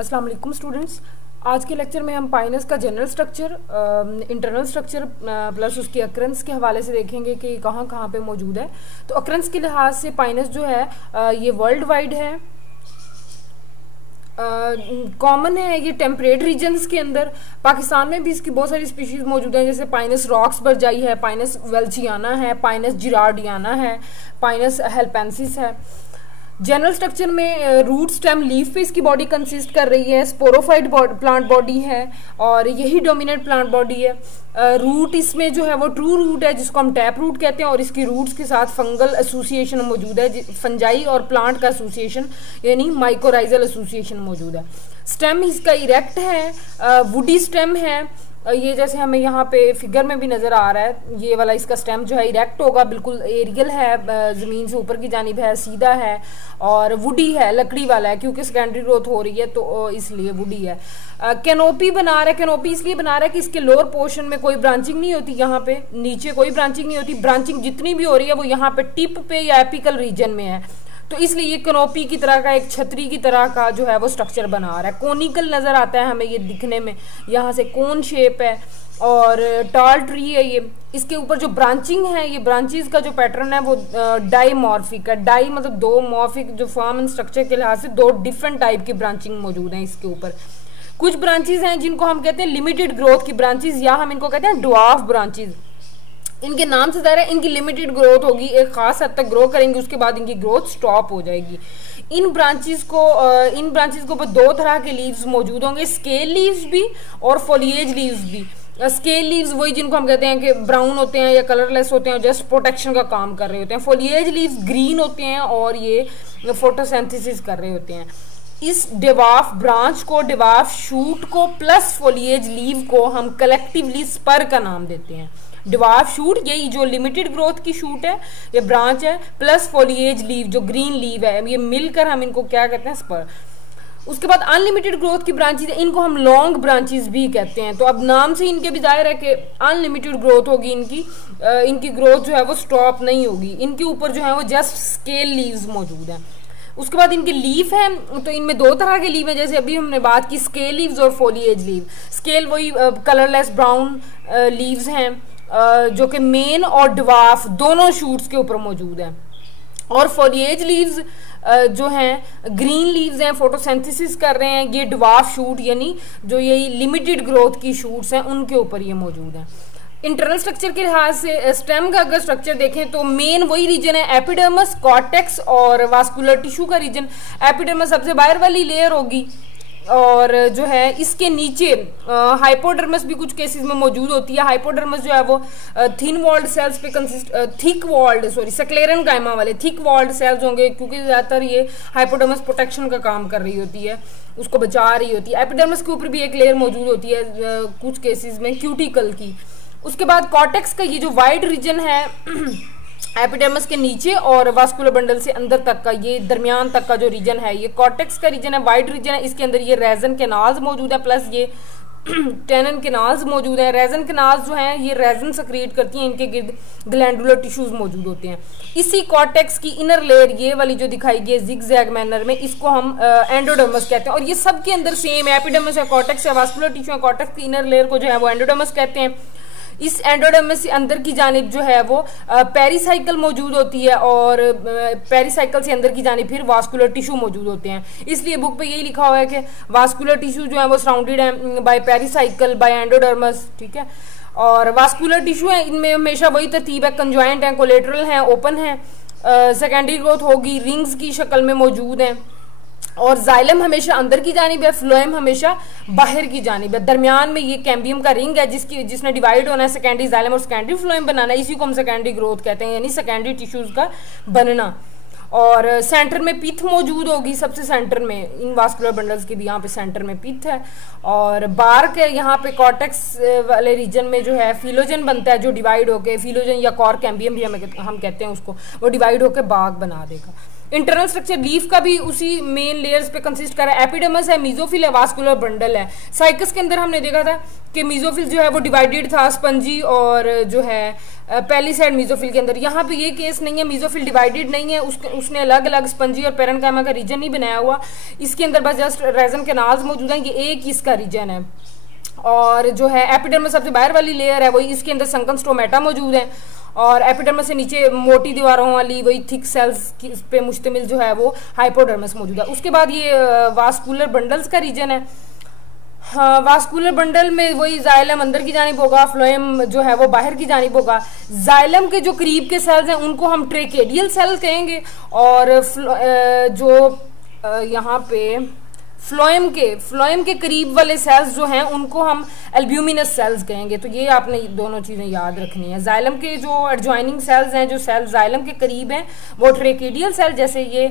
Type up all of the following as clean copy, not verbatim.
अस्सलाम वालेकुम स्टूडेंट्स। आज के लेक्चर में हम पाइनस का general structure, internal structure plus उसकी अक्रेंस के हवाले से देखेंगे कि कहाँ कहाँ पे मौजूद है। तो अक्रेंस के लिहाज से पाइनस जो है ये वर्ल्ड वाइड है, कॉमन है ये टेम्परेट रीजन्स के अंदर। पाकिस्तान में भी इसकी बहुत सारी स्पीशीज़ मौजूद हैं, जैसे पाइनस रॉक्स बरजाई है, पाइनस वेल्चियाना है, पाइनस जिरार्डियाना है, पाइनस हेल्पेंसिस है। जनरल स्ट्रक्चर में रूट स्टेम लीफ पे इसकी बॉडी कंसिस्ट कर रही है, स्पोरोफाइट प्लांट बॉडी है और यही डोमिनेंट प्लांट बॉडी है। रूट इसमें जो है वो ट्रू रूट है जिसको हम टैप रूट कहते हैं और इसकी रूट्स के साथ फंगल एसोसिएशन मौजूद है, फंजाई और प्लांट का एसोसिएशन यानी माइकोराइजल एसोसिएशन मौजूद है। स्टेम इसका इरेक्ट है, वुडी स्टेम है, ये जैसे हमें यहाँ पे फिगर में भी नज़र आ रहा है, ये वाला इसका स्टेम जो है इरेक्ट होगा, बिल्कुल एरियल है, ज़मीन से ऊपर की जानिब है, सीधा है और वुडी है, लकड़ी वाला है क्योंकि सेकेंडरी ग्रोथ हो रही है तो इसलिए वुडी है। कैनोपी बना रहा है, कैनोपी इसलिए बना रहा है कि इसके लोअर पोर्शन में कोई ब्रांचिंग नहीं होती, यहाँ पे नीचे कोई ब्रांचिंग नहीं होती, ब्रांचिंग जितनी भी हो रही है वो यहाँ पे टिप पे या एपिकल रीजन में है, तो इसलिए ये कैनोपी की तरह का, एक छतरी की तरह का जो है वो स्ट्रक्चर बना रहा है। कोनिकल नज़र आता है हमें ये दिखने में, यहाँ से कोन शेप है और टॉल ट्री है ये। इसके ऊपर जो ब्रांचिंग है, ये ब्रांचेस का जो पैटर्न है वो डाईमॉर्फिक है। डाई मतलब दो, मॉर्फिक जो फॉर्म एंड स्ट्रक्चर के लिहाज से दो डिफरेंट टाइप की ब्रांचिंग मौजूद हैं इसके ऊपर। कुछ ब्रांचेज हैं जिनको हम कहते हैं लिमिटेड ग्रोथ की ब्रांचेज, या हम इनको कहते हैं ड्वार्फ ब्रांचेज। इनके नाम से ज़ाहिर है इनकी लिमिटेड ग्रोथ होगी, एक खास हद तक ग्रो करेंगे, उसके बाद इनकी ग्रोथ स्टॉप हो जाएगी। इन ब्रांचेस को ऊपर दो तरह के लीव्स मौजूद होंगे, स्केल लीव्स भी और फोलिएज लीव्स भी। स्केल लीव्स वही जिनको हम कहते हैं कि ब्राउन होते हैं या कलरलेस होते हैं, जस्ट प्रोटेक्शन का काम कर रहे होते हैं। फोलिएज लीव्स ग्रीन होते हैं और ये फोटोसिंथेसिस कर रहे होते हैं। इस डिवार्फ ब्रांच को, डिवार्फ शूट को प्लस फोलिएज लीव को हम कलेक्टिवली स्पर का नाम देते हैं। डिवार्फ शूट यही जो लिमिटेड ग्रोथ की शूट है, ये ब्रांच है, प्लस फोलिएज लीव जो ग्रीन लीव है, ये मिलकर हम इनको क्या कहते हैं, स्पर। उसके बाद अनलिमिटेड ग्रोथ की ब्रांचेज, इनको हम लॉन्ग ब्रांचेस भी कहते हैं। तो अब नाम से इनके भी जाहिर है कि अनलिमिटेड ग्रोथ होगी इनकी ग्रोथ जो है वो स्टॉप नहीं होगी। इनके ऊपर जो है वो जस्ट स्केल लीव्स मौजूद हैं। उसके बाद इनके लीफ हैं, तो इनमें दो तरह के लीव हैं, जैसे अभी हमने बात की स्केल लीव्स और फोलिएज लीव। स्केल वही कलरलेस ब्राउन लीव्स हैं जो कि मेन और डिवार्फ दोनों शूट्स के ऊपर मौजूद हैं, और फोलिएज लीव्स जो हैं ग्रीन लीव्स हैं, फोटोसिंथेसिस कर रहे हैं, ये डिवार्फ शूट यानी जो यही लिमिटेड ग्रोथ की शूट्स हैं उनके ऊपर ये मौजूद हैं। इंटरनल स्ट्रक्चर के लिहाज से स्टेम का अगर स्ट्रक्चर देखें तो मेन वही रीजन है एपिडर्मिस, कॉर्टेक्स और वास्कुलर टिश्यू का रीजन। एपिडर्मिस सबसे बाहर वाली लेयर होगी और जो है इसके नीचे हाइपोडर्मस भी कुछ केसेस में मौजूद होती है। हाइपोडर्मस जो है वो थिन वॉल्ड सेल्स पे कंसिस्ट, सक्लेरन कायमा वाले थिक वॉल्ड सेल्स होंगे क्योंकि ज़्यादातर ये हाइपोडर्मस प्रोटेक्शन का काम कर रही होती है, उसको बचा रही होती है। एपिडर्मस के ऊपर भी एक लेयर मौजूद होती है कुछ केसेस में क्यूटिकल की। उसके बाद कॉर्टेक्स का ये जो वाइड रीजन है एपिडर्मिस के नीचे और वास्कुलर बंडल से अंदर तक का, ये दरमियान तक का जो रीजन है ये कॉर्टेक्स का रीजन है, वाइड रीजन है। इसके अंदर ये रेजन कैनाल्स मौजूद है प्लस ये टेनन कैनाल्स मौजूद है। रेजन कैनाल्स जो हैं ये रेजन सक्रिएट करती हैं, इनके गिर्द ग्लैंडुलर टिश्यूज मौजूद होते हैं। इसी कॉर्टेक्स की इनर लेयर ये वाली जो दिखाई गई जिगजैग मैनर में, इसको हम एंडोडर्मस कहते हैं और ये सब के अंदर सेम एपिडर्मिस है, कॉर्टेक्स है, वास्कुलर टिश्यू है, कॉर्टेक्स की इनर लेयर को जो है वो एंडोडर्मस कहते हैं। इस एंडोडर्मिस से अंदर की जानिब जो है वो पेरिसाइकिल मौजूद होती है और पेरिसाइकिल से अंदर की जानिब फिर वास्कुलर टिश्यू मौजूद होते हैं। इसलिए बुक पे यही लिखा हुआ है कि वास्कुलर टिश्यू जो है वो सराउंडेड है बाय पेरिसाइकिल, बाय एंडोडर्मिस, ठीक है। और वास्कुलर टिश्यू है, इनमें हमेशा वही तरतीब है, कंजॉइंट है, कोलेटरल है, ओपन है, सेकेंडरी ग्रोथ होगी, रिंग्स की शक्ल में मौजूद हैं और जाइलम हमेशा अंदर की जानिब है, फ्लोएम हमेशा बाहर की जानिब है। दरमियान में ये कैम्बियम का रिंग है जिसने डिवाइड होना है, सेकेंडरी जाइलम और सेकेंडरी फ्लोएम बनाना है, इसी को हम सेकेंडरी ग्रोथ कहते हैं यानी सेकेंडरी टिश्यूज का बनना। और सेंटर में पिथ मौजूद होगी, सबसे सेंटर में इन वास्कुलर बंडल्स के भी यहाँ पे सेंटर में पिथ है और बार्क है। यहाँ पे कॉर्टेक्स वाले रीजन में जो है फिलोजन बनता है जो डिवाइड होके, फिलोजन या कॉर कैम्बियम भी हम कहते हैं उसको, वो डिवाइड होके बाग बना देगा। इंटरनल स्ट्रक्चर लीफ का भी उसी मेन लेयर्स पे कंसिस्ट कर रहा है। एपिडर्मिस है, मेसोफिल है, वास्कुलर बंडल है। साइकस के अंदर हमने देखा था कि मेसोफिल जो है वो डिवाइडेड था, स्पंजी और जो है पैलिसाइड मेसोफिल के अंदर। यहाँ पे ये केस नहीं है, मेसोफिल डिवाइडेड नहीं है, उसने अलग अलग स्पंजी और पेरेन्काइमा का रीजन नहीं बनाया हुआ। इसके अंदर बस जस्ट रेजन कैनाल्स मौजूद हैं, ये एक इसका रीजन है। और जो है एपिडर्मिस सबसे बाहर वाली लेयर है, वही इसके अंदर संकन स्टोमेटा मौजूद है। और एपिडर्मिस से नीचे मोटी दीवारों वाली वही थिक सेल्स पे मुश्तमिल जो है वो हाइपोडर्मिस मौजूद है। उसके बाद ये वास्कुलर बंडल्स का रीजन है। हाँ, वास्कुलर बंडल में वही जाइलम अंदर की जानिब होगा, फ्लोएम जो है वो बाहर की जानिब होगा। जाइलम के जो करीब के सेल्स हैं उनको हम ट्रेकेडियल सेल्स कहेंगे, और जो यहाँ पे फ्लोएम के करीब वाले सेल्स जो हैं उनको हम एल्ब्यूमिनस सेल्स कहेंगे। तो ये आपने दोनों चीज़ें याद रखनी है। जाइलम के जो एडजॉइनिंग सेल्स हैं, जो सेल्स जाइलम के करीब हैं, वो ट्रेकेडियल सेल, जैसे ये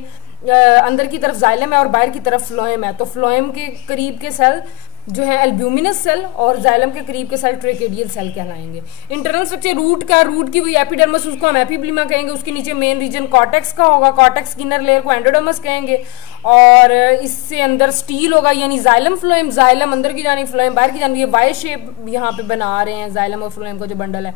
अंदर की तरफ जाइलम है और बाहर की तरफ फ्लोएम है, तो फ्लोएम के करीब के सेल जो है एल्ब्यूमिनस सेल और जाइलम के करीब के सेल ट्रेकेडियल सेल कहलाएंगे। इंटरनल स्ट्रक्चर रूट की वही एपिडर्मिस, उसको हम एपिब्लिमा कहेंगे। उसके नीचे मेन रीजन कॉर्टेक्स का होगा, कॉर्टेक्स की इनर लेयर को एंडोडर्मिस कहेंगे। और इससे अंदर स्टील होगा, यानी जाइलम फ्लोएम, जाइलम अंदर की जानी, फ्लोएम बाहर की जानी। ये वाई शेप यहाँ पे बना रहे हैं जाइलम और फ्लोएम का जो बंडल है।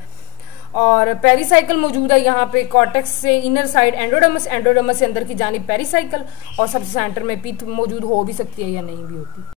और पेरीसाइकिल मौजूद है यहाँ पे, कॉर्टेक्स से इनर साइड एंडोडर्मिस, एंडोडर्मिस से अंदर की जानी पेरीसाइकिल, और सबसे सेंटर में पिथ मौजूद हो भी सकती है या नहीं भी होती।